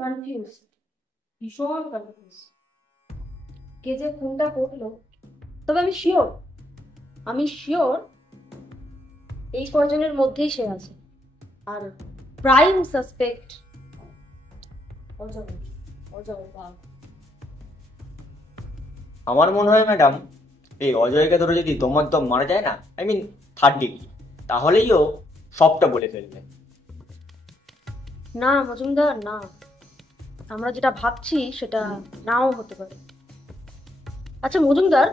Confuse, ভীষণ confuse. কে যে খুনটা করলো, তবে আমি শিওর এই কয়জনের মধ্যেই সে আছে। আর প্রাইম সাসপেক্ট অজয়। অজয় বাঘ। আমার মনে হয় ম্যাডাম, এই অজয়কে ধরে যদি দম মারা যায় না, আই মিন থার্ড ডিগ্রি, তাহলেই ও সবটা বলে ফেলবে। না মজুমদার, না, আমরা যেটা ভাবছি সেটা নাও হতে পারে। আচ্ছা মজুমদার,